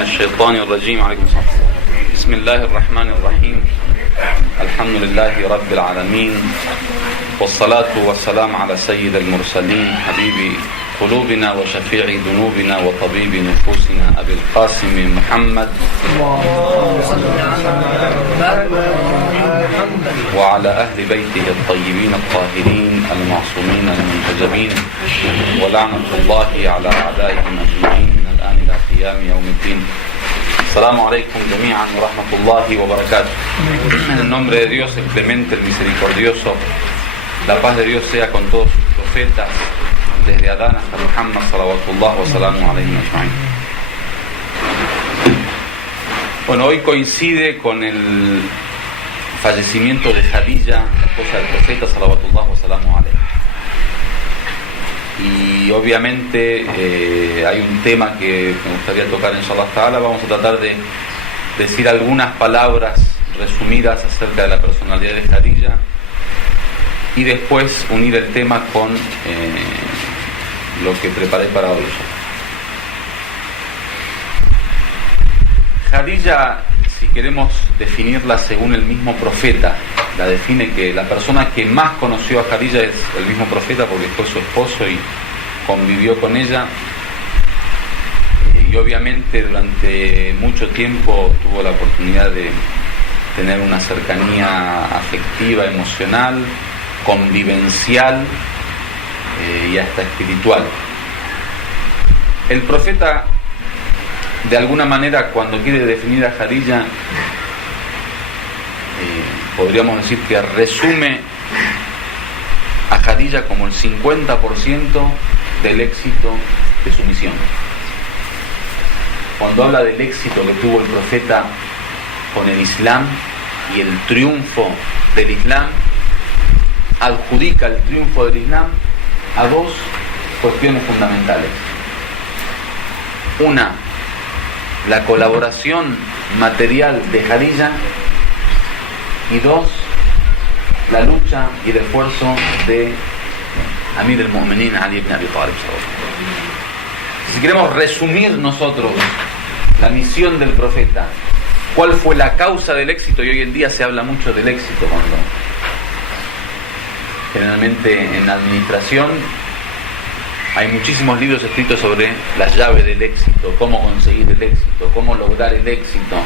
الشيطان الرجيم. عليكم السلام. بسم الله الرحمن الرحيم. الحمد لله رب العالمين، والصلاة والسلام على سيد المرسلين حبيب قلوبنا وشفيع ذنوبنا وطبيب نفوسنا أبي القاسم محمد وعلى أهل بيته الطيبين الطاهرين المعصومين المنتجبين، ولعنة الله على أعدائهم أجمعين من الآن إلى قيام يوم الدين. Assalamu alaikum jami'an wa rahmatullahi wa barakatuh. En el nombre de Dios, el clemente, el misericordioso, la paz de Dios sea con todos sus profetas, desde Adán hasta Muhammad salawatullah wa salamu alayhi ajma'in. Bueno, hoy coincide con el fallecimiento de Khadija, esposa del profeta salawatullah wa salamu alayhi. Y obviamente hay un tema que me gustaría tocar inshallah ta'ala. Vamos a tratar de decir algunas palabras resumidas acerca de la personalidad de Khadija y después unir el tema con lo que preparé para hoy. Khadija, si queremos definirla según el mismo profeta, la define que la persona que más conoció a Khadija es el mismo profeta, porque fue su esposo y convivió con ella, y obviamente durante mucho tiempo tuvo la oportunidad de tener una cercanía afectiva, emocional, convivencial y hasta espiritual. El profeta, de alguna manera, cuando quiere definir a Khadija, podríamos decir que resume a Khadija como el 50% del éxito de su misión. Cuando habla del éxito que tuvo el profeta con el Islam y el triunfo del Islam, adjudica el triunfo del Islam a dos cuestiones fundamentales. Una, la colaboración material de Khadija, y dos, la lucha y el esfuerzo de Amir al-Mu'minin Ali ibn Abi Talib. Si queremos resumir nosotros la misión del profeta, ¿cuál fue la causa del éxito? Y hoy en día se habla mucho del éxito, cuando generalmente en la administración hay muchísimos libros escritos sobre las llaves del éxito, cómo conseguir el éxito, cómo lograr el éxito.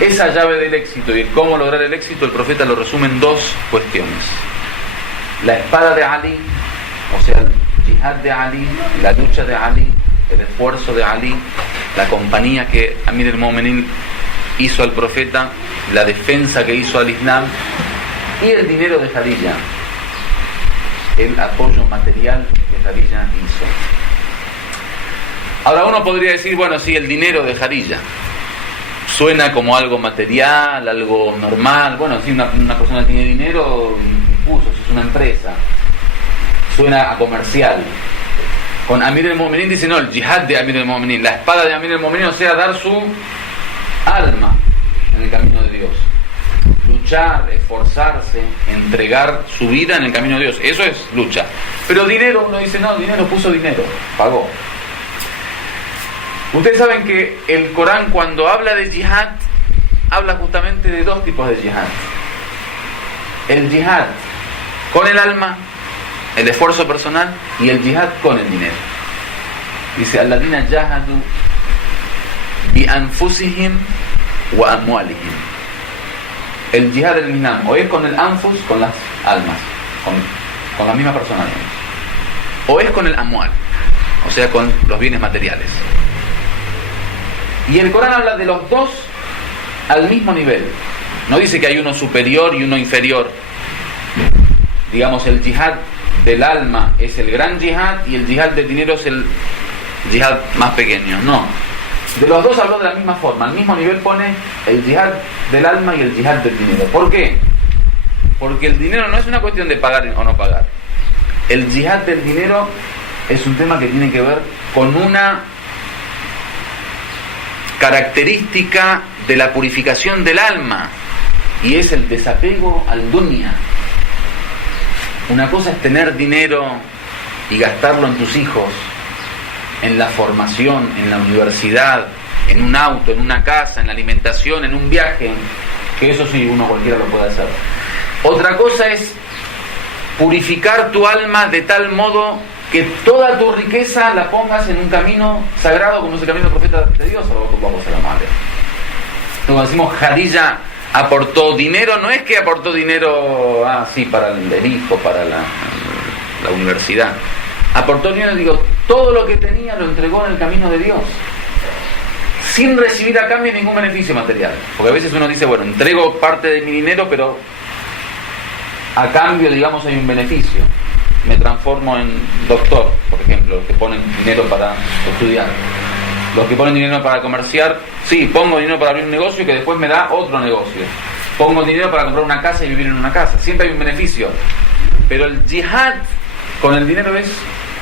Esa llave del éxito y el cómo lograr el éxito, el profeta lo resume en dos cuestiones: la espada de Ali, o sea, el jihad de Ali, la lucha de Ali, el esfuerzo de Ali, la compañía que Amir al-Mu'minin hizo al profeta, la defensa que hizo al Islam, y el dinero de Khadija, el apoyo material que Khadija hizo. Ahora uno podría decir, bueno, sí, el dinero de Khadija suena como algo material, algo normal. Bueno, si una persona tiene dinero, impuso, es una empresa, suena a comercial. Con Amir al-Mu'minin dice, no, el jihad de Amir al-Mu'minin, la espada de Amir al-Mu'minin, o sea, dar su alma en el camino de Dios, luchar, esforzarse, entregar su vida en el camino de Dios, eso es lucha. Pero dinero, uno dice, no, dinero, puso dinero, pagó. Ustedes saben que el Corán, cuando habla de jihad, habla justamente de dos tipos de jihad: el jihad con el alma, el esfuerzo personal, y el jihad con el dinero. Dice, alladina jahadu bi anfusihim wa amwalihim. El jihad del Islam o es con el anfus, con las almas, con la misma persona, o es con el amwal, o sea, con los bienes materiales. Y el Corán habla de los dos al mismo nivel. No dice que hay uno superior y uno inferior. Digamos, el jihad del alma es el gran jihad y el jihad del dinero es el jihad más pequeño. No. De los dos habló de la misma forma. Al mismo nivel pone el jihad del alma y el jihad del dinero. ¿Por qué? Porque el dinero no es una cuestión de pagar o no pagar. El jihad del dinero es un tema que tiene que ver con una característica de la purificación del alma, y es el desapego al dunya. Una cosa es tener dinero y gastarlo en tus hijos, en la formación, en la universidad, en un auto, en una casa, en la alimentación, en un viaje, que eso sí, uno cualquiera lo puede hacer. Otra cosa es purificar tu alma de tal modo que toda tu riqueza la pongas en un camino sagrado como es el camino del profeta de Dios. Cuando decimos Jadilla aportó dinero, no es que aportó dinero para el hijo, para la universidad. Aportó dinero, digo, todo lo que tenía lo entregó en el camino de Dios, sin recibir a cambio ningún beneficio material. Porque a veces uno dice, bueno, entrego parte de mi dinero, pero a cambio, digamos, hay un beneficio. Me transformo en doctor, por ejemplo, los que ponen dinero para estudiar. Los que ponen dinero para comerciar, sí, pongo dinero para abrir un negocio que después me da otro negocio. Pongo dinero para comprar una casa y vivir en una casa. Siempre hay un beneficio. Pero el yihad con el dinero es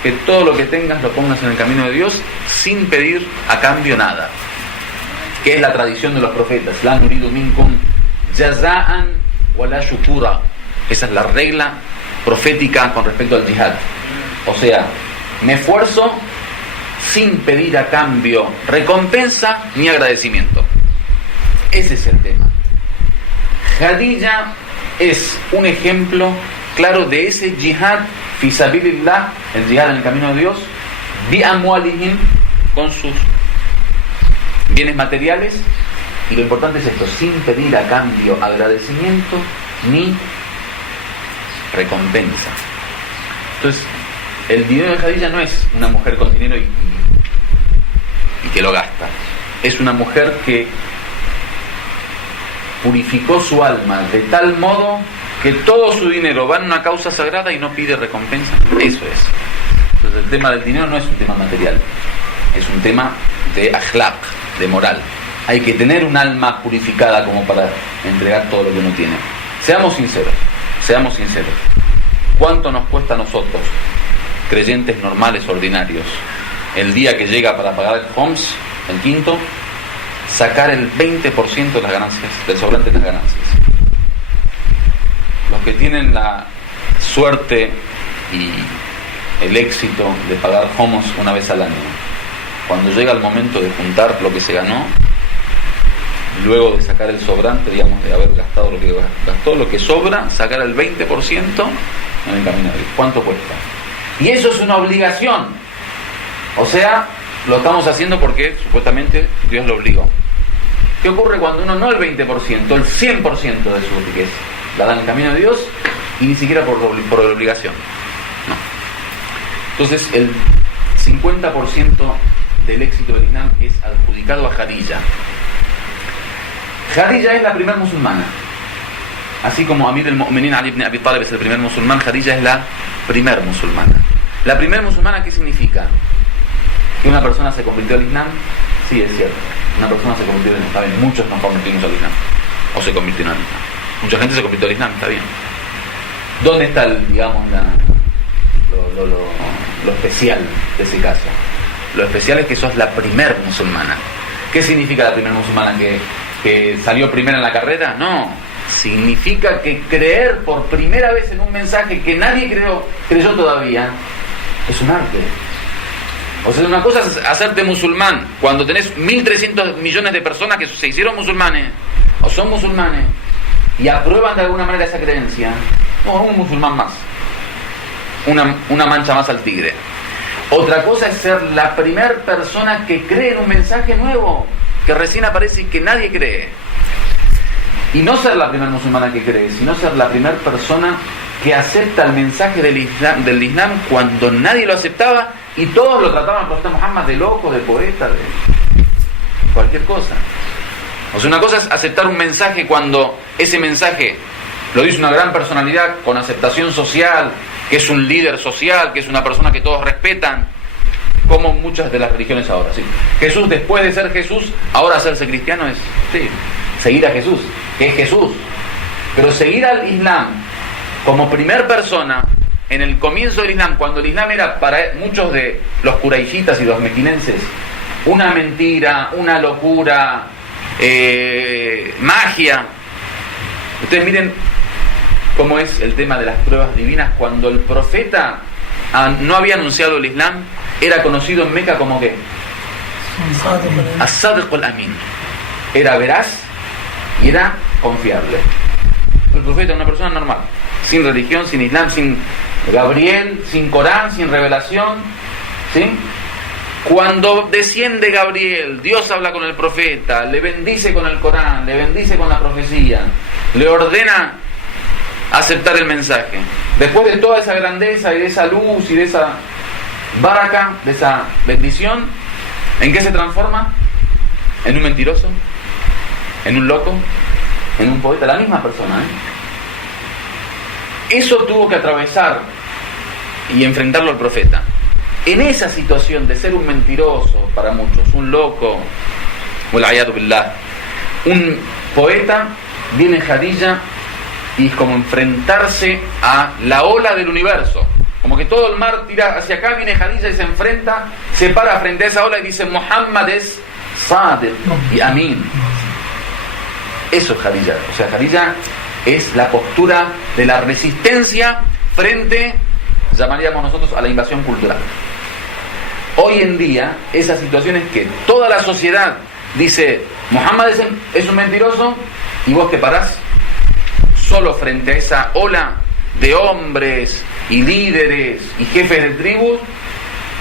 que todo lo que tengas lo pongas en el camino de Dios sin pedir a cambio nada. Que es la tradición de los profetas. La nuridu minkum jazaan wala shukura. Esa es la regla profética con respecto al yihad. O sea, me esfuerzo sin pedir a cambio recompensa ni agradecimiento. Ese es el tema. Jadilla es un ejemplo claro de ese yihad fi sabilillah, el yihad en el camino de Dios, bi amwalihim, con sus bienes materiales, y lo importante es esto, sin pedir a cambio agradecimiento ni recompensa. Entonces, el dinero de Jadilla no es una mujer con dinero y que lo gasta. Es una mujer que purificó su alma de tal modo que todo su dinero va en una causa sagrada y no pide recompensa. Eso es. Entonces el tema del dinero no es un tema material, es un tema de akhlaq, de moral. Hay que tener un alma purificada como para entregar todo lo que uno tiene. Seamos sinceros. ¿Cuánto nos cuesta a nosotros, creyentes normales, ordinarios, el día que llega para pagar el Homs, el quinto, sacar el 20% de las ganancias, del sobrante de las ganancias? Los que tienen la suerte y el éxito de pagar Homs una vez al año, cuando llega el momento de juntar lo que se ganó, luego de sacar el sobrante, digamos, de haber gastado lo que gastó, lo que sobra, sacar el 20% en el camino de Dios. ¿Cuánto cuesta? Y eso es una obligación. O sea, lo estamos haciendo porque supuestamente Dios lo obligó. ¿Qué ocurre cuando uno no el 20%, el 100% de su riqueza la da en el camino de Dios y ni siquiera por obligación? No. Entonces el 50% del éxito del Islam es adjudicado a Jadilla. Jadilla es la primera musulmana. Así como Amir al-Mu'minin Ali ibn Abi Talib es el primer musulmán, Jadilla es la primer musulmana. ¿La primer musulmana qué significa? ¿Que una persona se convirtió al Islam? Sí, es cierto. Una persona se convirtió al Islam. Está bien, muchos nos convertimos al Islam. O se convirtieron al Islam. Mucha gente se convirtió al Islam, está bien. ¿Dónde está, lo especial de ese caso? Lo especial es que sos la primer musulmana. ¿Qué significa la primer musulmana? ¿Que salió primera en la carrera? No. Significa que creer por primera vez en un mensaje que nadie creyó todavía, es un arte. O sea, una cosa es hacerte musulmán cuando tenés 1.300 millones de personas que se hicieron musulmanes o son musulmanes y aprueban de alguna manera esa creencia. No, un musulmán más, una mancha más al tigre. Otra cosa es ser la primer persona que cree en un mensaje nuevo que recién aparece y que nadie cree. Y no ser la primera musulmana que cree, sino ser la primera persona que acepta el mensaje del Islam cuando nadie lo aceptaba y todos lo trataban al profeta Muhammad de loco, de poeta, de cualquier cosa. O sea, una cosa es aceptar un mensaje cuando ese mensaje lo dice una gran personalidad con aceptación social, que es un líder social, que es una persona que todos respetan, como muchas de las religiones ahora. ¿Sí? Jesús, después de ser Jesús, ahora hacerse cristiano es seguir a Jesús, que es Jesús. Pero seguir al Islam como primer persona en el comienzo del Islam, cuando el Islam era para muchos de los quraishitas y los mequinenses una mentira, una locura, magia. Ustedes miren cómo es el tema de las pruebas divinas. Cuando el profeta no había anunciado el Islam, era conocido en Meca como ¿qué? As-Sadiq al-Amin. Era veraz y era confiable. El profeta era una persona normal, sin religión, sin islam, sin Gabriel, sin Corán, sin revelación, ¿sí? Cuando desciende Gabriel, Dios habla con el profeta, le bendice con el Corán, le bendice con la profecía, le ordena aceptar el mensaje. Después de toda esa grandeza y de esa luz y de esa baraka, de esa bendición, ¿en qué se transforma? ¿En un mentiroso? ¿En un loco? ¿En un poeta? La misma persona, ¿eh? Eso tuvo que atravesar y enfrentarlo al profeta. En esa situación de ser un mentiroso para muchos, un loco, un poeta, viene Jadilla y es como enfrentarse a la ola del universo. Como que todo el mar tira hacia acá, viene Jadilla y se enfrenta, se para frente a esa ola y dice: Muhammad es Sadiq y Amin. Eso es Jadilla. O sea, Jadilla es la postura de la resistencia frente, llamaríamos nosotros, a la invasión cultural. Hoy en día, esa situación es que toda la sociedad dice: Muhammad es un mentiroso, y vos te parás solo frente a esa ola de hombres y líderes y jefes de tribus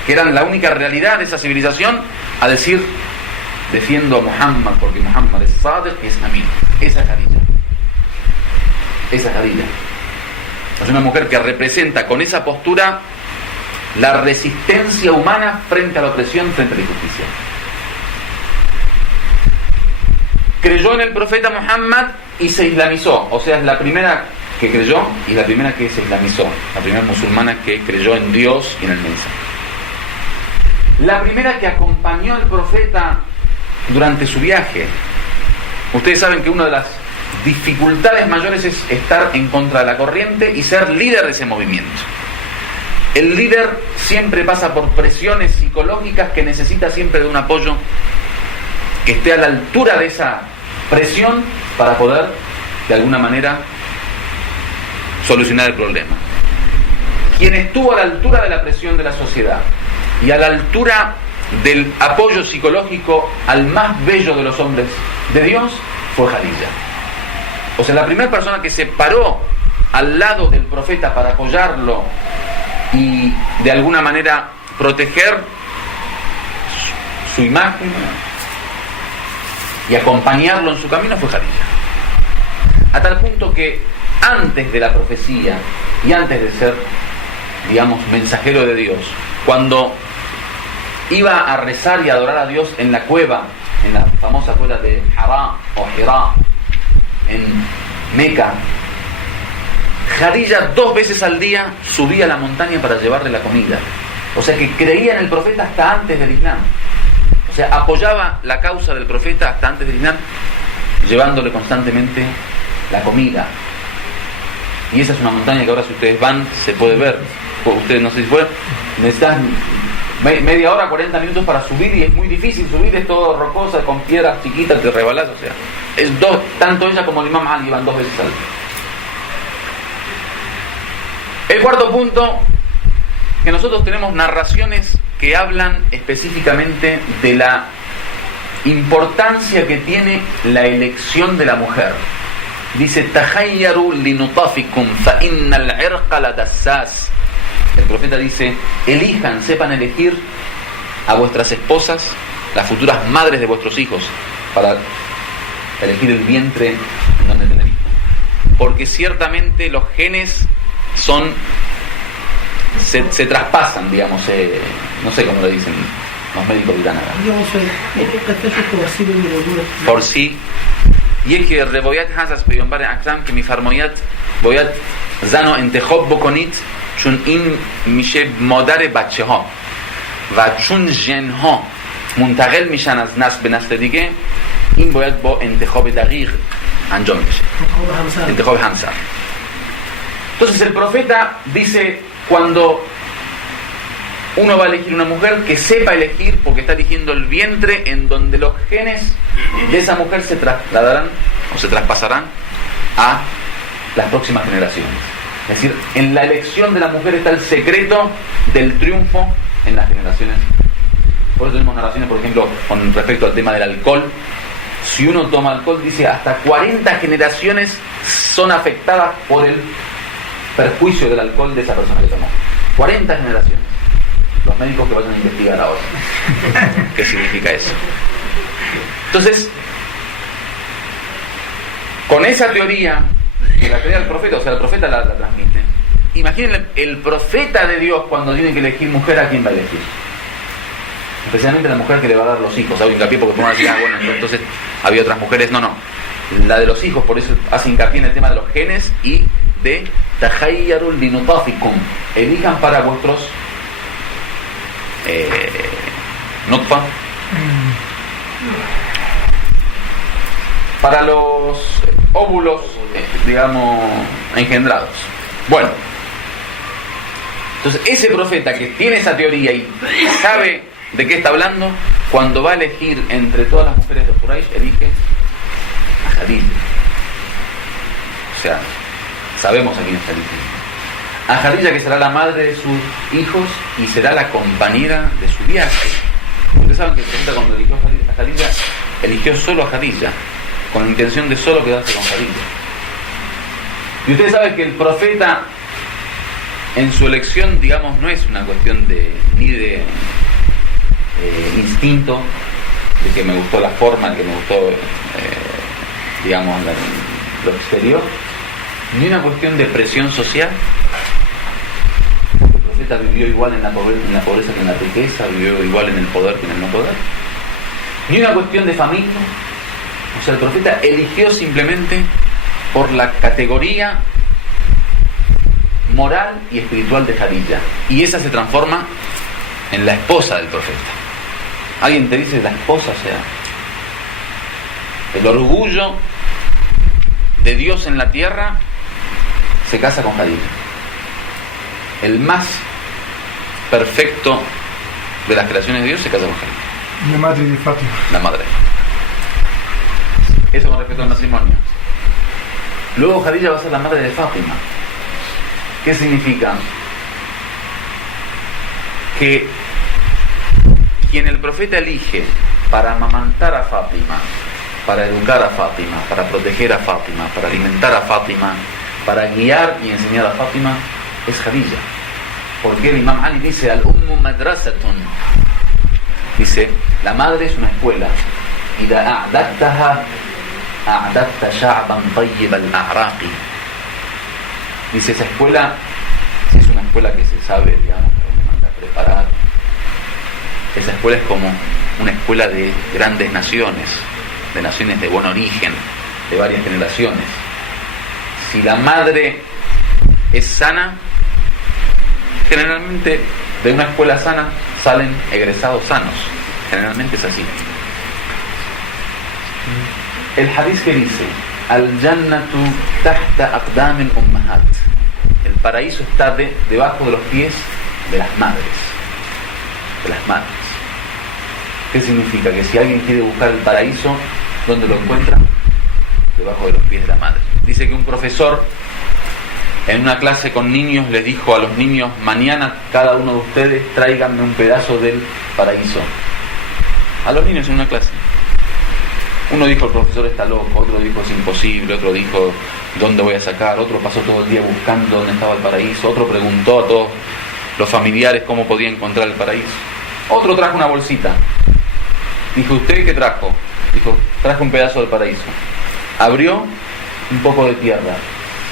que eran la única realidad de esa civilización, a decir: defiendo a Muhammad porque Muhammad es Sadiq y es Amin. Esa es Jadilla. Esa es Jadilla. Es una mujer que representa con esa postura la resistencia humana frente a la opresión, frente a la injusticia. Creyó en el profeta Muhammad y se islamizó. O sea, es la primera que creyó y la primera que se islamizó. La primera musulmana que creyó en Dios y en el mensaje. La primera que acompañó al profeta durante su viaje. Ustedes saben que una de las dificultades mayores es estar en contra de la corriente y ser líder de ese movimiento. El líder siempre pasa por presiones psicológicas que necesita siempre de un apoyo que esté a la altura de esa presión para poder, de alguna manera, solucionar el problema. Quien estuvo a la altura de la presión de la sociedad y a la altura del apoyo psicológico al más bello de los hombres de Dios fue Jadilla. O sea, la primera persona que se paró al lado del profeta para apoyarlo y de alguna manera proteger su imagen y acompañarlo en su camino fue Jadilla. A tal punto que antes de la profecía y antes de ser, digamos, mensajero de Dios, cuando iba a rezar y adorar a Dios en la cueva, en la famosa cueva de Hira o Hira en Meca, Jadilla 2 veces al día subía a la montaña para llevarle la comida. O sea que creía en el profeta hasta antes del Islam. O sea, apoyaba la causa del profeta hasta antes del Islam, llevándole constantemente la comida. Y esa es una montaña que ahora, si ustedes van, se puede ver. Ustedes no sé si fue, necesitas media hora, 40 minutos para subir, y es muy difícil subir, es todo rocosa, con piedras chiquitas, te rebalás. O sea, es tanto ella como el Imam Ali iban 2 veces al día. El cuarto punto, que nosotros tenemos narraciones que hablan específicamente de la importancia que tiene la elección de la mujer. Dice: Tahayyaru linutafikum fa innal irqa la dassas. El profeta dice: elijan, sepan elegir a vuestras esposas, las futuras madres de vuestros hijos, para elegir el vientre en donde tener hijos. Porque ciertamente los genes se traspasan, digamos, no sé cómo lo dicen los médicos dirán ahora. Por sí. یک روایت هست از پیامبر اکرم که میفرماید باید زن رو انتخاب بکنید چون این میشه مادر بچه ها و چون ژن ها منتقل میشن از نسل به نسل دیگه، این باید با انتخاب دقیق انجام بشه، انتخاب همسر. Entonces el profeta dice, cuando uno va a elegir una mujer, que sepa elegir, porque está eligiendo el vientre en donde los genes de esa mujer se trasladarán o se traspasarán a las próximas generaciones. Es decir, en la elección de la mujer está el secreto del triunfo en las generaciones Por eso tenemos narraciones, por ejemplo, con respecto al tema del alcohol. Si uno toma alcohol, dice, hasta 40 generaciones son afectadas por el perjuicio del alcohol de esa persona que tomó. 40 generaciones. Los médicos que vayan a investigar ahora qué significa eso. Entonces, con esa teoría que la crea el profeta, o sea, el profeta la transmite. Imaginen el profeta de Dios cuando tiene que elegir mujer, ¿a quién va a elegir? Especialmente la mujer que le va a dar los hijos. Hago hincapié porque podemos decir, bueno, entonces había otras mujeres. No. La de los hijos, por eso hace hincapié en el tema de los genes y de tahayyarul binutafikum. Elijan para vuestros nutfa, para los óvulos, digamos, engendrados. Bueno, entonces ese profeta que tiene esa teoría y sabe de qué está hablando, cuando va a elegir entre todas las mujeres de Quraysh, elige a Khadija. O sea, sabemos a quién está eligiendo. A Khadija, que será la madre de sus hijos y será la compañera de su viaje. Ustedes saben que el profeta, cuando eligió a Khadija, eligió solo a Khadija, con la intención de solo quedarse con Khadija. Y ustedes saben que el profeta, en su elección, digamos, no es una cuestión ni de instinto, de que me gustó la forma, que me gustó, digamos, lo exterior, ni una cuestión de presión social. Porque el profeta vivió igual en la pobreza que en la riqueza, vivió igual en el poder que en el no poder. Ni una cuestión de familia. O sea, el profeta eligió simplemente por la categoría moral y espiritual de Khadija. Y esa se transforma en la esposa del profeta. Alguien te dice la esposa, o sea, el orgullo de Dios en la tierra se casa con Khadija. El más perfecto de las creaciones de Dios se casa con Khadija. La madre de Fátima. La madre. Eso con respecto al matrimonio. Luego Khadija va a ser la madre de Fátima. ¿Qué significa? Que quien el profeta elige para amamantar a Fátima, para educar a Fátima, para proteger a Fátima, para alimentar a Fátima, para guiar y enseñar a Fátima, es Khadija. Porque el Imam Ali dice, al-ummu madrasatun, dice, la madre es una escuela. Ida a'dattaha a'datta sha'ban tayyib al-a'raqi. Dice, esa escuela, si es una escuela que se sabe, digamos, preparar, esa escuela es como una escuela de grandes naciones, de naciones de buen origen, de varias generaciones. Si la madre es sana, generalmente de una escuela sana salen egresados sanos. Generalmente es así. El hadith que dice, al-jannatu tahta aqdam al-ummahat, el paraíso está debajo de los pies de las madres. De las madres. ¿Qué significa? Que si alguien quiere buscar el paraíso, ¿dónde lo encuentra? Debajo de los pies de la madre. Dice que un profesor en una clase con niños les dijo a los niños, mañana cada uno de ustedes tráiganme un pedazo del paraíso. A los niños en una clase. Uno dijo, el profesor está loco, otro dijo, es imposible, otro dijo, ¿dónde voy a sacar? Otro pasó todo el día buscando dónde estaba el paraíso, otro preguntó a todos los familiares cómo podía encontrar el paraíso. Otro trajo una bolsita. Dijo, ¿usted qué trajo? Dijo, trajo un pedazo del paraíso. Abrió un poco de tierra.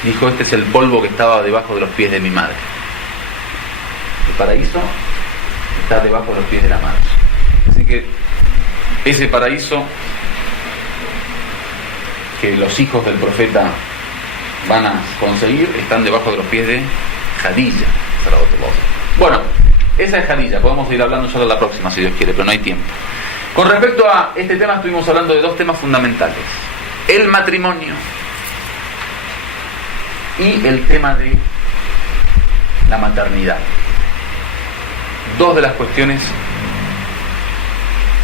Dijo, este es el polvo que estaba debajo de los pies de mi madre. El paraíso está debajo de los pies de la madre. Así que ese paraíso que los hijos del profeta van a conseguir están debajo de los pies de Khadija. Bueno, esa es Khadija. Podemos seguir hablando ya de la próxima si Dios quiere, pero no hay tiempo. Con respecto a este tema estuvimos hablando de dos temas fundamentales: el matrimonio y el tema de la maternidad. Dos de las cuestiones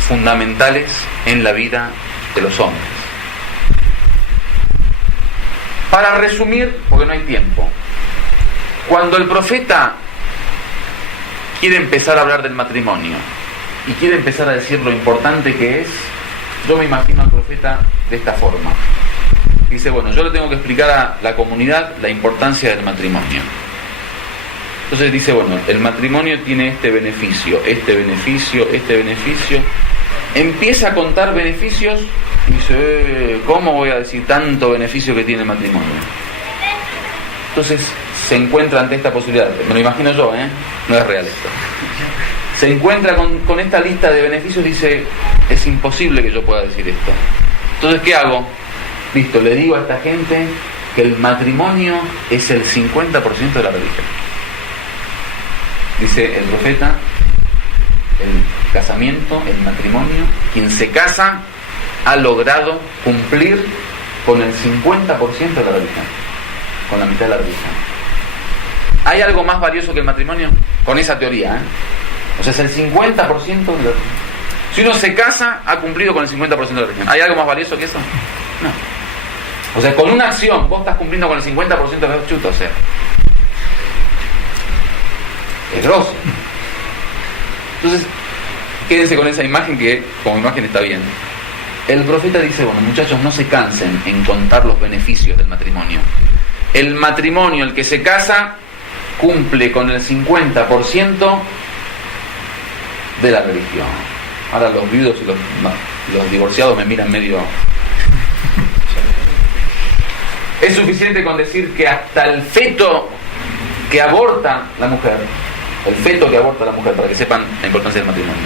fundamentales en la vida de los hombres. Para resumir, porque no hay tiempo, cuando el profeta quiere empezar a hablar del matrimonio, y quiere empezar a decir lo importante que es, yo me imagino al profeta de esta forma. Dice, bueno, yo le tengo que explicar a la comunidad la importancia del matrimonio. Entonces dice, bueno, el matrimonio tiene este beneficio, este beneficio, este beneficio. Empieza a contar beneficios y dice, ¿cómo voy a decir tanto beneficio que tiene el matrimonio? Entonces se encuentra ante esta posibilidad, me lo imagino yo, no es real esto. Se encuentra con esta lista de beneficios y dice, es imposible que yo pueda decir esto. Entonces, ¿qué hago? Listo, le digo a esta gente que el matrimonio es el 50% de la religión. Dice el profeta, el casamiento, el matrimonio, quien se casa ha logrado cumplir con el 50% de la religión, con la mitad de la religión. ¿Hay algo más valioso que el matrimonio? Con esa teoría, O sea, es el 50% de la religión. Si uno se casa, ha cumplido con el 50% de la religión. ¿Hay algo más valioso que eso? No. O sea, con una acción vos estás cumpliendo con el 50% de los chutos, o sea. Es grosso. Entonces, quédense con esa imagen que como imagen está bien. El profeta dice, bueno, muchachos, no se cansen en contar los beneficios del matrimonio. El matrimonio, el que se casa, cumple con el 50% de la religión. Ahora los viudos y los divorciados me miran medio... Es suficiente con decir que hasta el feto que aborta la mujer, para que sepan la importancia del matrimonio,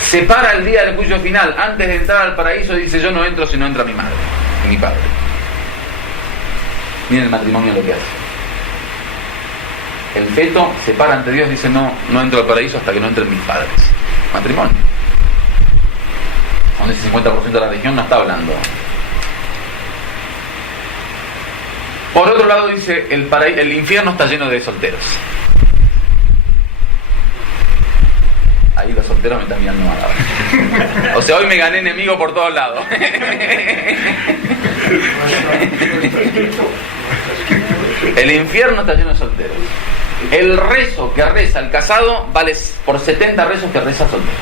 se para el día del juicio final, antes de entrar al paraíso, y dice, yo no entro si no entra mi madre y mi padre. Miren el matrimonio lo que hace. El feto se para ante Dios y dice, no entro al paraíso hasta que no entren mis padres. Matrimonio. Con ese 50% de la religión no está hablando. Por otro lado dice, el infierno está lleno de solteros. Ahí los solteros me están mirando mal ahora. O sea, hoy me gané enemigo por todos lados. El infierno está lleno de solteros. El rezo que reza el casado vale por 70 rezos que reza el soltero.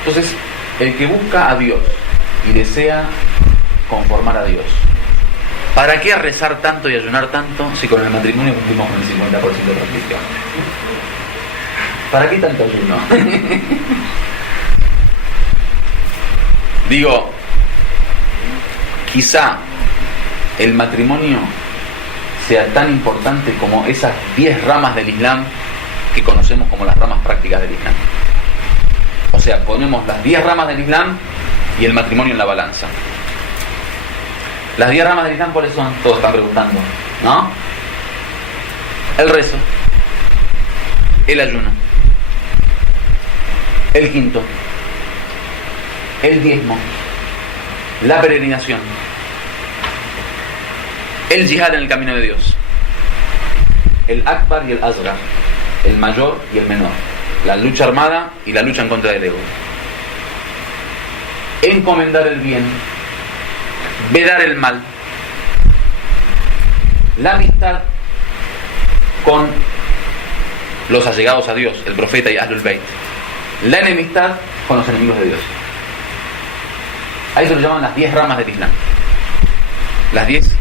Entonces, el que busca a Dios y desea conformar a Dios, ¿para qué rezar tanto y ayunar tanto si con el matrimonio cumplimos con el 50% de la religión? ¿Para qué tanto ayuno? Digo, quizá el matrimonio sea tan importante como esas 10 ramas del Islam que conocemos como las ramas prácticas del Islam. O sea, ponemos las 10 ramas del Islam y el matrimonio en la balanza. Las 10 ramas del Islam, ¿cuáles son? Todos están preguntando, ¿no? El rezo, el ayuno, el quinto, el diezmo, la peregrinación, el yihad en el camino de Dios, el akbar y el asgar, el mayor y el menor, la lucha armada y la lucha en contra del ego, encomendar el bien, vedar el mal, la amistad con los allegados a Dios, el profeta y Ahlul Bayt, la enemistad con los enemigos de Dios. A eso lo llaman las 10 ramas del Islam. Las 10,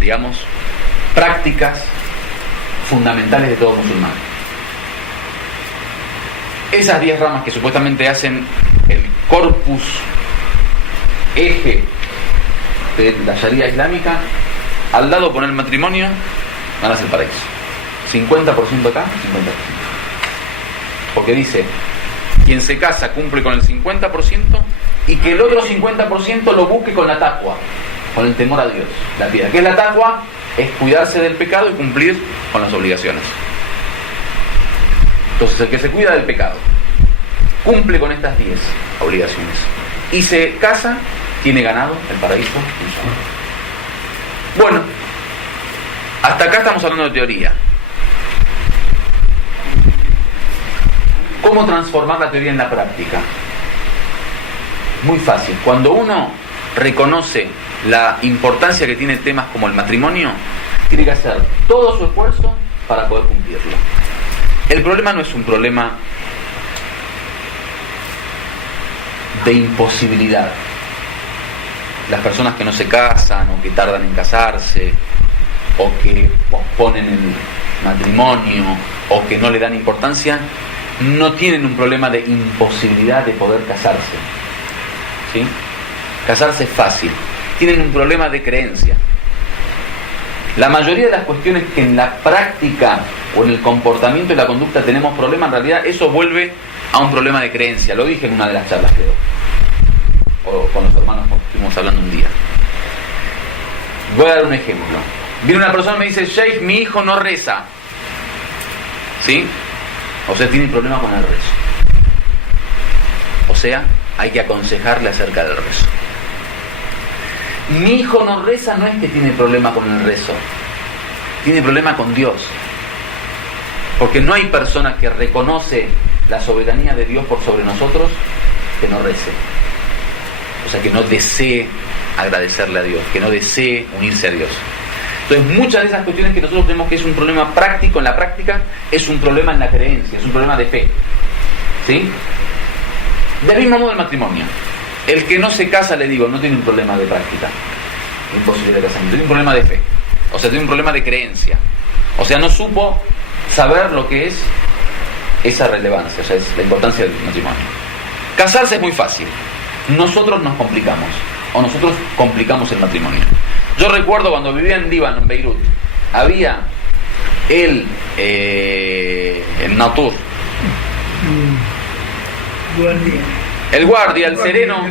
digamos, prácticas fundamentales de todo musulmán. Esas 10 ramas que supuestamente hacen el corpus, eje de la Sharia islámica, al lado con el matrimonio, van a ser paraíso. 50% acá, 50%. Porque dice, quien se casa cumple con el 50% y que el otro 50% lo busque con la taqwa, con el temor a Dios, la piedad. ¿Qué es la taqwa? Es cuidarse del pecado y cumplir con las obligaciones. Entonces el que se cuida del pecado cumple con estas 10 obligaciones y se casa, tiene ganado el paraíso. Bueno, hasta acá estamos hablando de teoría. ¿Cómo transformar la teoría en la práctica? Muy fácil. Cuando uno reconoce la importancia que tiene temas como el matrimonio, tiene que hacer todo su esfuerzo para poder cumplirlo. El problema no es un problema de imposibilidad. Las personas que no se casan o que tardan en casarse o que posponen el matrimonio o que no le dan importancia no tienen un problema de imposibilidad de poder casarse, ¿sí? Casarse es fácil. Tienen un problema de creencia. La mayoría de las cuestiones que en la práctica o en el comportamiento y la conducta tenemos problemas, en realidad eso vuelve a un problema de creencia. Lo dije en una de las charlas, creo, o con los hermanos que estuvimos hablando un día. Voy a dar un ejemplo. Viene una persona y me dice: Sheikh, mi hijo no reza, ¿sí? O sea, tiene problema con el rezo. O sea, hay que aconsejarle acerca del rezo. Mi hijo no reza, no es que tiene problema con el rezo, tiene problema con Dios. Porque no hay persona que reconoce la soberanía de Dios por sobre nosotros que no rece. O sea, que no desee agradecerle a Dios, que no desee unirse a Dios. Entonces, muchas de esas cuestiones que nosotros tenemos que es un problema práctico en la práctica, es un problema en la creencia, es un problema de fe, ¿sí? Del mismo modo el matrimonio. El que no se casa, le digo, no tiene un problema de práctica, imposibilidad de casamiento, tiene un problema de fe. O sea, tiene un problema de creencia. O sea, no supo saber lo que es esa relevancia, o sea, es la importancia del matrimonio. Casarse es muy fácil. Nosotros nos complicamos, o nosotros complicamos el matrimonio. Yo recuerdo cuando vivía en Líbano, en Beirut, había el Natur, el guardia, el sereno,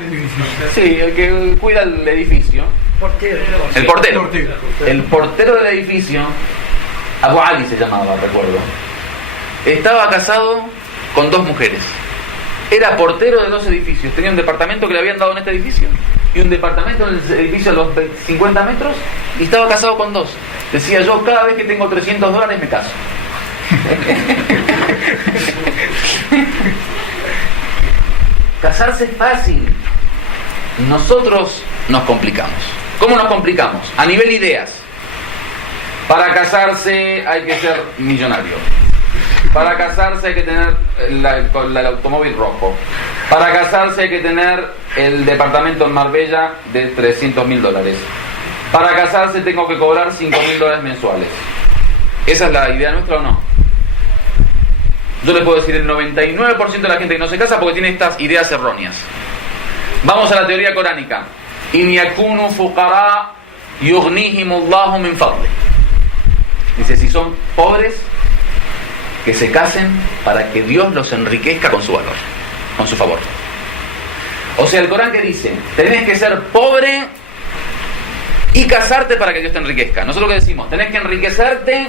sí, el que cuida el edificio, el portero, el portero del edificio, Abu Ali se llamaba, recuerdo. Estaba casado con 2 mujeres. Era portero de 2 edificios. Tenía un departamento que le habían dado en este edificio y un departamento en el edificio a los 50 metros, y estaba casado con 2. Decía yo, cada vez que tengo $300 me caso. Casarse es fácil. Nosotros nos complicamos. ¿Cómo nos complicamos? A nivel ideas. Para casarse hay que ser millonario. Para casarse hay que tener el automóvil rojo. Para casarse hay que tener el departamento en Marbella de $300.000. Para casarse tengo que cobrar $5.000 mensuales. ¿Esa es la idea nuestra o no? Yo le puedo decir el 99% de la gente que no se casa porque tiene estas ideas erróneas. Vamos a la teoría coránica. In yakunu fuqara yughnihimullahu min fadli. Dice, si son pobres, que se casen para que Dios los enriquezca con su valor, con su favor. O sea, el Corán que dice, tenés que ser pobre y casarte para que Dios te enriquezca. Nosotros que decimos, tenés que enriquecerte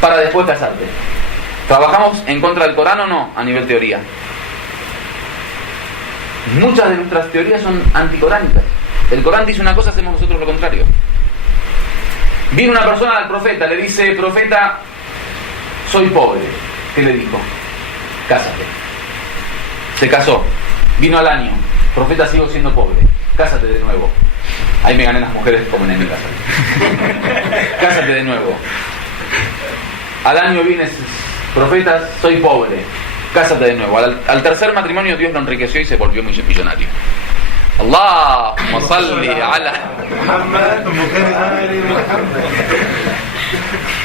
para después casarte. ¿Trabajamos en contra del Corán o no a nivel teoría? Muchas de nuestras teorías son anticoránicas. El Corán dice una cosa, hacemos nosotros lo contrario. Vino una persona al profeta, le dice, profeta, soy pobre. ¿Qué le dijo? Cásate. Se casó. Vino al año. Profeta, sigo siendo pobre. Cásate de nuevo. Ahí me gané las mujeres como en mi casa. Cásate de nuevo. Al año viene, profeta, soy pobre. Cásate de nuevo. Al tercer matrimonio Dios lo enriqueció y se volvió millonario. Allahumma salli ala.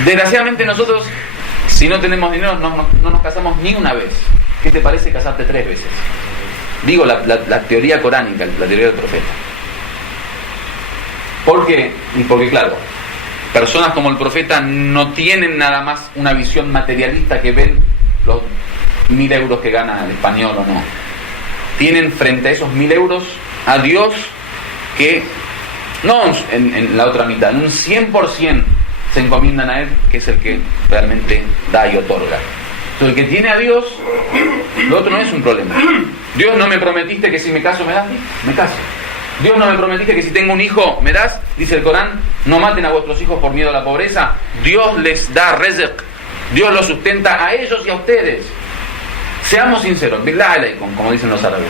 Desgraciadamente nosotros, si no tenemos dinero, no nos casamos ni una vez. ¿Qué te parece casarte 3 veces? Digo la teoría coránica, la teoría del profeta. ¿Por qué? Y porque, claro, personas como el profeta no tienen nada más una visión materialista que ven los 1.000 euros que gana el español o no. Tienen frente a esos 1.000 euros a Dios que, no en la otra mitad, en un 100% se encomiendan a Él, que es el que realmente da y otorga. Entonces, el que tiene a Dios, lo otro no es un problema. Dios, no me prometiste que si me caso me das, me caso. Dios, no me prometiste que si tengo un hijo me das, dice el Corán, no maten a vuestros hijos por miedo a la pobreza. Dios les da rizq, Dios los sustenta a ellos y a ustedes. Seamos sinceros, billah alaykum, como dicen los árabes.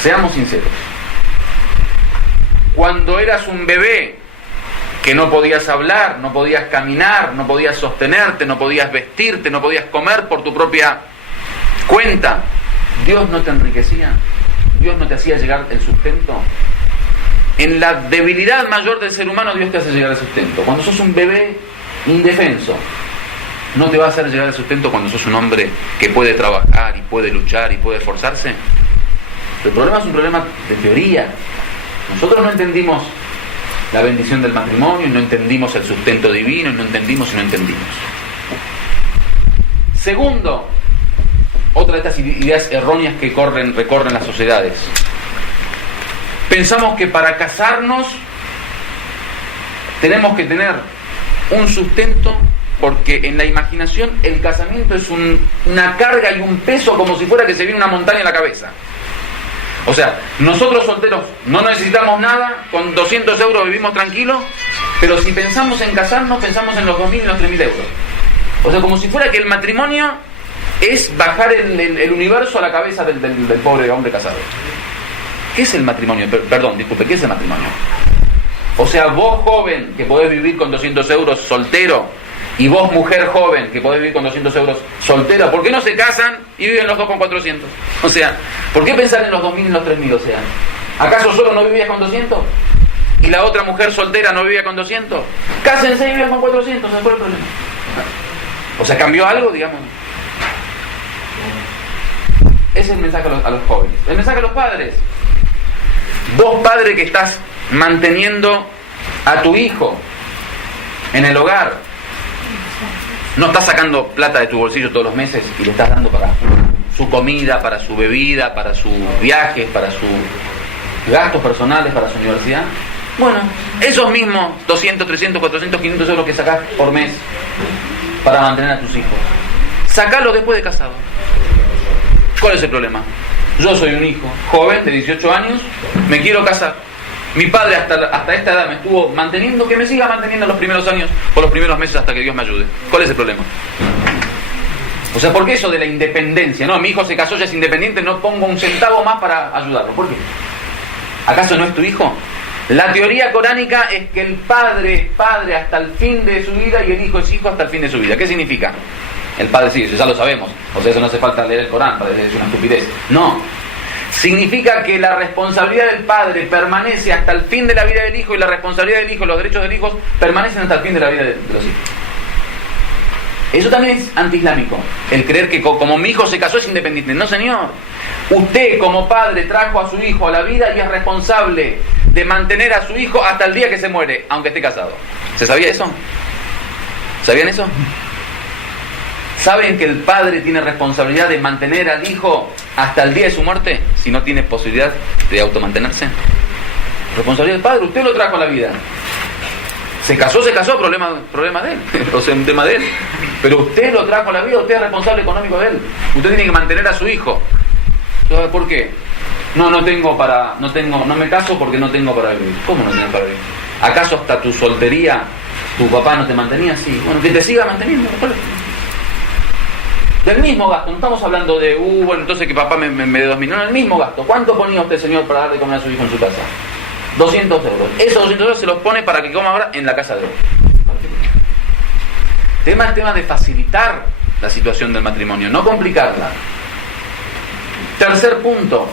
Seamos sinceros. Cuando eras un bebé que no podías hablar, no podías caminar, no podías sostenerte, no podías vestirte, no podías comer por tu propia cuenta. Dios no te enriquecía, Dios no te hacía llegar el sustento. En la debilidad mayor del ser humano, Dios te hace llegar el sustento. Cuando sos un bebé indefenso, no te va a hacer llegar el sustento cuando sos un hombre que puede trabajar y puede luchar y puede esforzarse. El problema es un problema de teoría. Nosotros no entendimos la bendición del matrimonio, y no entendimos el sustento divino, y no entendimos. Segundo, otra de estas ideas erróneas que recorren las sociedades. Pensamos que para casarnos tenemos que tener un sustento, porque en la imaginación el casamiento es una carga y un peso como si fuera que se viene una montaña en la cabeza. O sea, nosotros solteros no necesitamos nada, con 200 euros vivimos tranquilos, pero si pensamos en casarnos, pensamos en los 2.000 y los 3.000 euros. O sea, como si fuera que el matrimonio es bajar el universo a la cabeza del pobre hombre casado. ¿Qué es el matrimonio? Perdón, disculpe, ¿qué es el matrimonio? O sea, vos joven, que podés vivir con 200 euros soltero, y vos mujer joven, que podés vivir con 200 euros soltera, ¿por qué no se casan y viven los dos con 400? O sea, ¿por qué pensar en los 2.000 y los 3.000? O sea, ¿acaso solo no vivías con 200? ¿Y la otra mujer soltera no vivía con 200? Cásense y viven con 400, ¿cuál es el problema? O sea, ¿cambió algo, digamos? Ese es el mensaje a los jóvenes. El mensaje a los padres. Vos, padre, que estás manteniendo a tu hijo en el hogar, no estás sacando plata de tu bolsillo todos los meses y le estás dando para su comida, para su bebida, para sus viajes, para sus gastos personales, para su universidad. Bueno, esos mismos 200, 300, 400, 500 euros que sacás por mes para mantener a tus hijos, sacalo después de casado. ¿Cuál es el problema? Yo soy un hijo joven de 18 años, me quiero casar. Mi padre hasta esta edad me estuvo manteniendo, que me siga manteniendo los primeros años o los primeros meses hasta que Dios me ayude. ¿Cuál es el problema? O sea, ¿por qué eso de la independencia? No, mi hijo se casó, ya es independiente, no pongo un centavo más para ayudarlo. ¿Por qué? ¿Acaso no es tu hijo? La teoría coránica es que el padre es padre hasta el fin de su vida y el hijo es hijo hasta el fin de su vida. ¿Qué significa? El padre sí, eso ya lo sabemos. O sea, eso no hace falta leer el Corán, para decir es una estupidez. No. Significa que la responsabilidad del padre permanece hasta el fin de la vida del hijo, y la responsabilidad del hijo, los derechos del hijo permanecen hasta el fin de la vida de los hijos. Eso también es antiislámico, el creer que como mi hijo se casó es independiente. No, señor. Usted como padre trajo a su hijo a la vida y es responsable de mantener a su hijo hasta el día que se muere, aunque esté casado. ¿Se sabía eso? ¿Sabían eso? ¿Saben que el padre tiene responsabilidad de mantener al hijo hasta el día de su muerte si no tiene posibilidad de automantenerse? Responsabilidad del padre, usted lo trajo a la vida. Se casó, problema de él, o sea, un tema de él. Pero usted lo trajo a la vida, usted es responsable económico de él. Usted tiene que mantener a su hijo. ¿Por qué? No me caso porque no tengo para vivir. ¿Cómo no tienes para vivir? ¿Acaso hasta tu soltería tu papá no te mantenía? Sí. Bueno, que te siga manteniendo. Del mismo gasto, no estamos hablando de, bueno, entonces que papá me dé 2.000, no, el mismo gasto. ¿Cuánto ponía usted, señor, para darle comer a su hijo en su casa? 200 euros. Esos 200 euros se los pone para que coma ahora en la casa de él. El tema de facilitar la situación del matrimonio, no complicarla. Tercer punto,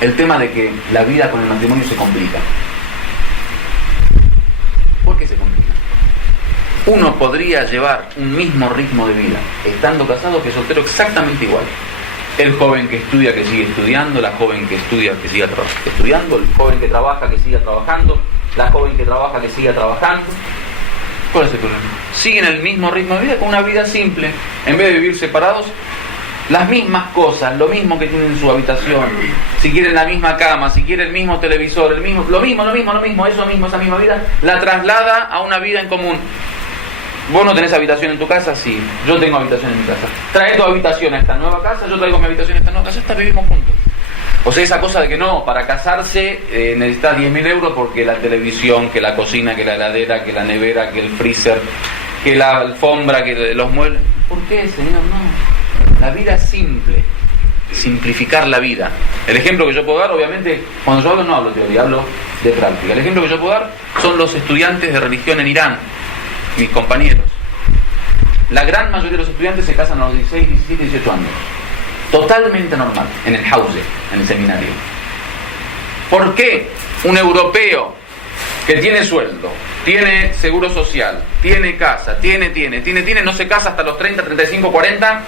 el tema de que la vida con el matrimonio se complica. ¿Por qué se complica? Uno podría llevar un mismo ritmo de vida estando casado que soltero exactamente igual. El joven que estudia que sigue estudiando, la joven que estudia que siga estudiando, el joven que trabaja que siga trabajando, la joven que trabaja que siga trabajando. ¿Cuál es el problema? Siguen el mismo ritmo de vida con una vida simple. En vez de vivir separados, las mismas cosas, lo mismo que tienen en su habitación, si quieren la misma cama, si quieren el mismo televisor, lo mismo, esa misma vida, la traslada a una vida en común. ¿Vos no tenés habitación en tu casa? Sí, yo tengo habitación en mi casa. Trae tu habitación a esta nueva casa, yo traigo mi habitación a esta nueva casa, vivimos juntos. O sea, esa cosa de que no, para casarse necesitas 10.000 euros porque la televisión, que la cocina, que la heladera, que la nevera, que el freezer, que la alfombra, que los muebles. ¿Por qué, señor? No. La vida es simple. Simplificar la vida. El ejemplo que yo puedo dar, obviamente, cuando yo hablo no hablo teoría, hablo de práctica. El ejemplo que yo puedo dar son los estudiantes de religión en Irán, mis compañeros. La gran mayoría de los estudiantes se casan a los 16, 17, 18 años. Totalmente normal, en el house, en el seminario. ¿Por qué un europeo que tiene sueldo, tiene seguro social, tiene casa, tiene, no se casa hasta los 30, 35, 40?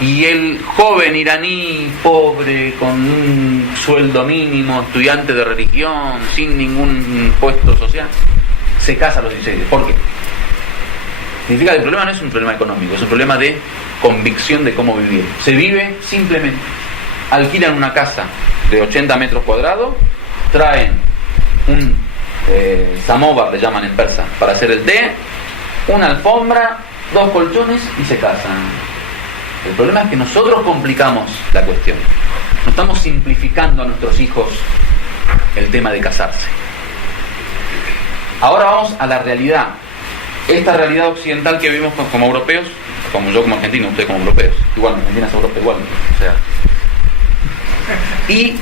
Y el joven iraní, pobre, con un sueldo mínimo, estudiante de religión, sin ningún puesto social, se casa a los 16. ¿Por qué? Significa que el problema no es un problema económico, es un problema de convicción de cómo vivir. Se vive simplemente. Alquilan una casa de 80 metros cuadrados, traen un samovar, le llaman en persa, para hacer el té, una alfombra, 2 colchones y se casan. El problema es que nosotros complicamos la cuestión. No estamos simplificando a nuestros hijos el tema de casarse. Ahora vamos a la realidad. Esta realidad occidental que vivimos como europeos, como yo como argentino, ustedes como europeos, igual Argentina es Europa igual, o sea. Y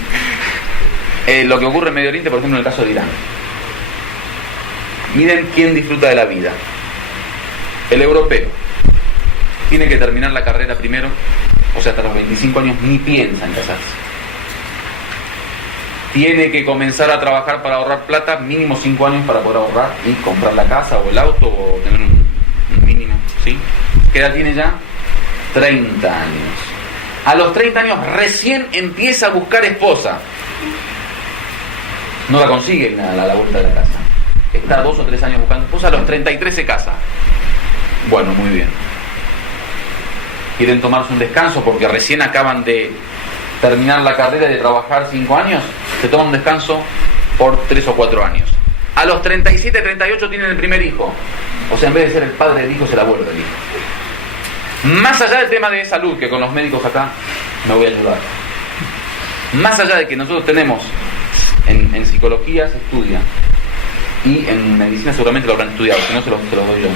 lo que ocurre en Medio Oriente, por ejemplo, en el caso de Irán. Miren quién disfruta de la vida. El europeo tiene que terminar la carrera primero, o sea, hasta los 25 años ni piensa en casarse. Tiene que comenzar a trabajar para ahorrar plata, mínimo 5 años para poder ahorrar y comprar la casa o el auto o tener un mínimo, ¿sí? ¿Qué edad tiene ya? 30 años. A los 30 años recién empieza a buscar esposa. No la consigue a la vuelta de la casa. Está 2 o 3 años buscando esposa, a los 33 se casa. Bueno, muy bien. Quieren tomarse un descanso porque recién acaban de terminar la carrera, de trabajar 5 años, se toman un descanso por 3 o 4 años. A los 37, 38 tienen el primer hijo. O sea, en vez de ser el padre del hijo, se el abuelo del hijo. Más allá del tema de salud, que con los médicos acá me voy a ayudar. Más allá de que nosotros tenemos, en psicología se estudia, y en medicina seguramente lo habrán estudiado, si no se los doy yo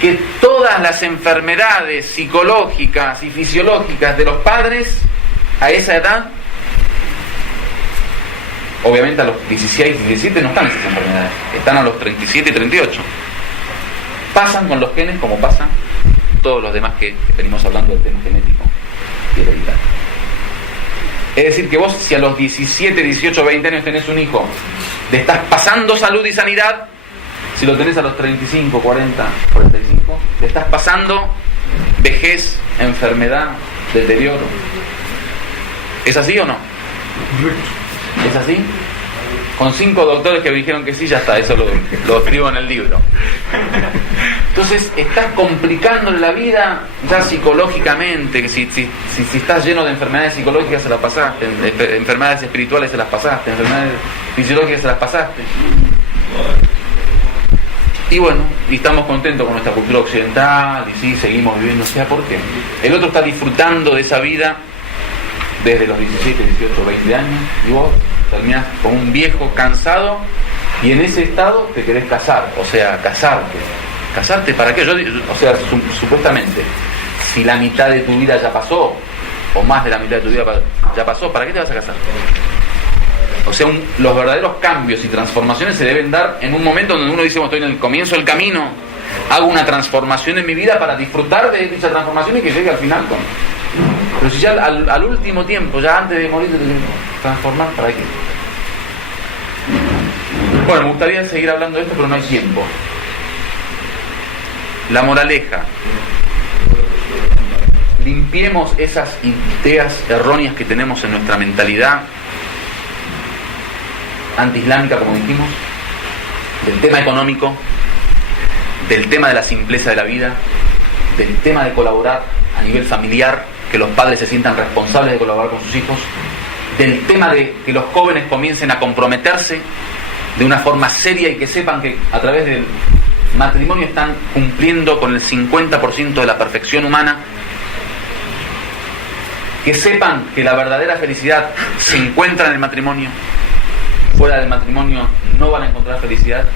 que todas las enfermedades psicológicas y fisiológicas de los padres a esa edad, obviamente a los 16, 17 no están esas enfermedades, están a los 37 y 38. Pasan con los genes como pasan todos los demás que venimos hablando del tema genético y hereditario. Es decir, que vos si a los 17, 18, 20 años tenés un hijo, le estás pasando salud y sanidad. Si lo tenés a los 35, 40, 45, le estás pasando vejez, enfermedad, deterioro. ¿Es así o no? ¿Es así? Con 5 doctores que me dijeron que sí, ya está, eso lo escribo en el libro. Entonces, estás complicándole la vida ya psicológicamente, que si estás lleno de enfermedades psicológicas se las pasaste, enfermedades espirituales se las pasaste, enfermedades fisiológicas se las pasaste. Y bueno, y estamos contentos con nuestra cultura occidental, y sí, seguimos viviendo, o sea, ¿por qué? El otro está disfrutando de esa vida desde los 17, 18, 20 años, y vos terminás como un viejo cansado, y en ese estado te querés casar, o sea, casarte. ¿Casarte para qué? O sea, supuestamente, si la mitad de tu vida ya pasó, o más de la mitad de tu vida ya pasó, ¿para qué te vas a casar? O sea, los verdaderos cambios y transformaciones se deben dar en un momento donde uno dice, bueno, estoy en el comienzo del camino, hago una transformación en mi vida para disfrutar de dicha transformación y que llegue al final con... Pero si ya al último tiempo, ya antes de morir, te tienes que transformar, ¿para qué? Bueno, me gustaría seguir hablando de esto, pero no hay tiempo. La moraleja. Limpiemos esas ideas erróneas que tenemos en nuestra mentalidad antiislámica, como dijimos, del tema económico, del tema de la simpleza de la vida, del tema de colaborar a nivel familiar, que los padres se sientan responsables de colaborar con sus hijos, del tema de que los jóvenes comiencen a comprometerse de una forma seria y que sepan que a través del matrimonio están cumpliendo con el 50% de la perfección humana, que sepan que la verdadera felicidad se encuentra en el matrimonio. Fuera del matrimonio no van a encontrar felicidad.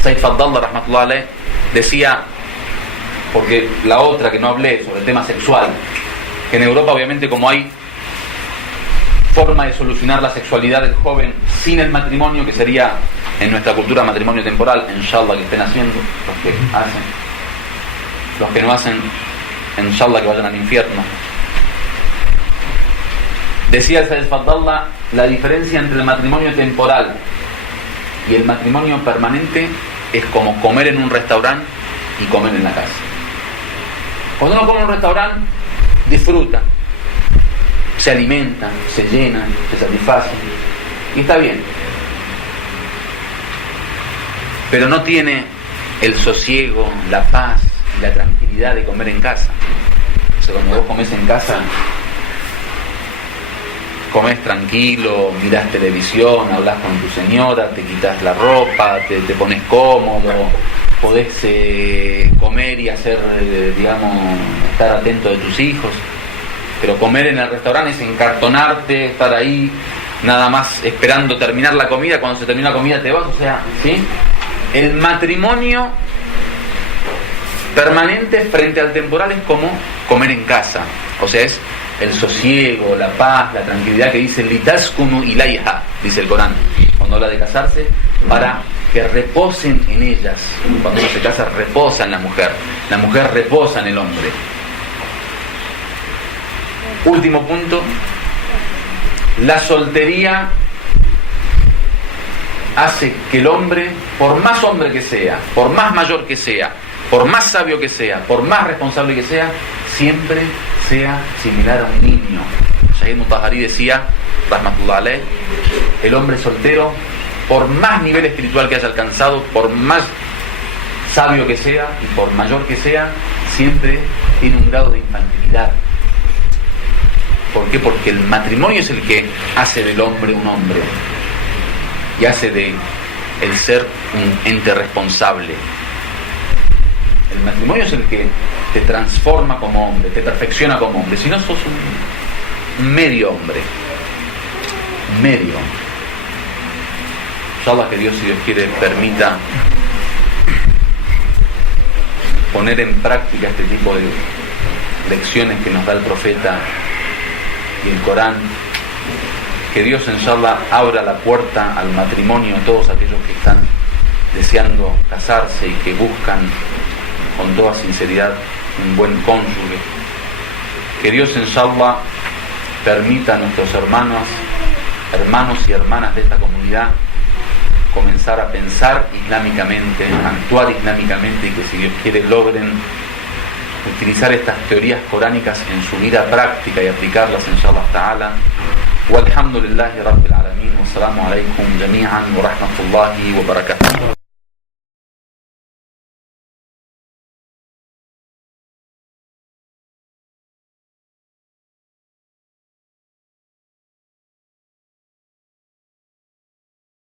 Said Fadlallah, rahmatullah alayh, decía, porque la otra que no hablé sobre el tema sexual, que en Europa obviamente como hay forma de solucionar la sexualidad del joven sin el matrimonio, que sería en nuestra cultura matrimonio temporal, inshallah que estén haciendo, los que hacen. Los que no hacen, inshallah que vayan al infierno. Decía el Sayyid Fadlallah, la diferencia entre el matrimonio temporal y el matrimonio permanente es como comer en un restaurante y comer en la casa. Cuando uno come en un restaurante, disfruta, se alimenta, se llena, se satisface, y está bien. Pero no tiene el sosiego, la paz y la tranquilidad de comer en casa. O sea, cuando vos comes en casa, comes tranquilo, mirás televisión, hablas con tu señora, te quitas la ropa, te pones cómodo, podés comer y hacer, estar atento de tus hijos. Pero comer en el restaurante es encartonarte, estar ahí nada más esperando terminar la comida, cuando se termina la comida te vas, o sea, ¿sí? El matrimonio permanente frente al temporal es como comer en casa, o sea, es el sosiego, la paz, la tranquilidad que dice litaskunu ilayha, dice el Corán, cuando habla de casarse, para que reposen en ellas. Cuando uno se casa, reposa en la mujer reposa en el hombre. Último punto, la soltería hace que el hombre, por más hombre que sea, por más mayor que sea, por más sabio que sea, por más responsable que sea, siempre sea similar a un niño. Sayyid Mutahari decía, rahmatullah alayh, el hombre soltero, por más nivel espiritual que haya alcanzado, por más sabio que sea y por mayor que sea, siempre tiene un grado de infantilidad. ¿Por qué? Porque el matrimonio es el que hace del hombre un hombre y hace de el ser un ente responsable. El matrimonio es el que te transforma como hombre, te perfecciona como hombre. Si no, sos un medio hombre. Un medio hombre. Inshallah que Dios, si Dios quiere, permita poner en práctica este tipo de lecciones que nos da el profeta y el Corán. Que Dios, inshallah, abra la puerta al matrimonio a todos aquellos que están deseando casarse y que buscan con toda sinceridad un buen cónyuge. Que Dios, inshallah, permita a nuestros hermanos y hermanas de esta comunidad comenzar a pensar islámicamente, actuar islámicamente, y que, si Dios quiere, logren utilizar estas teorías coránicas en su vida práctica y aplicarlas, inshallah ta'ala. Walhamdulillahi rabbil alamin. Wassalamu alaikum jami'an wa rahmatullahi wa barakatuh.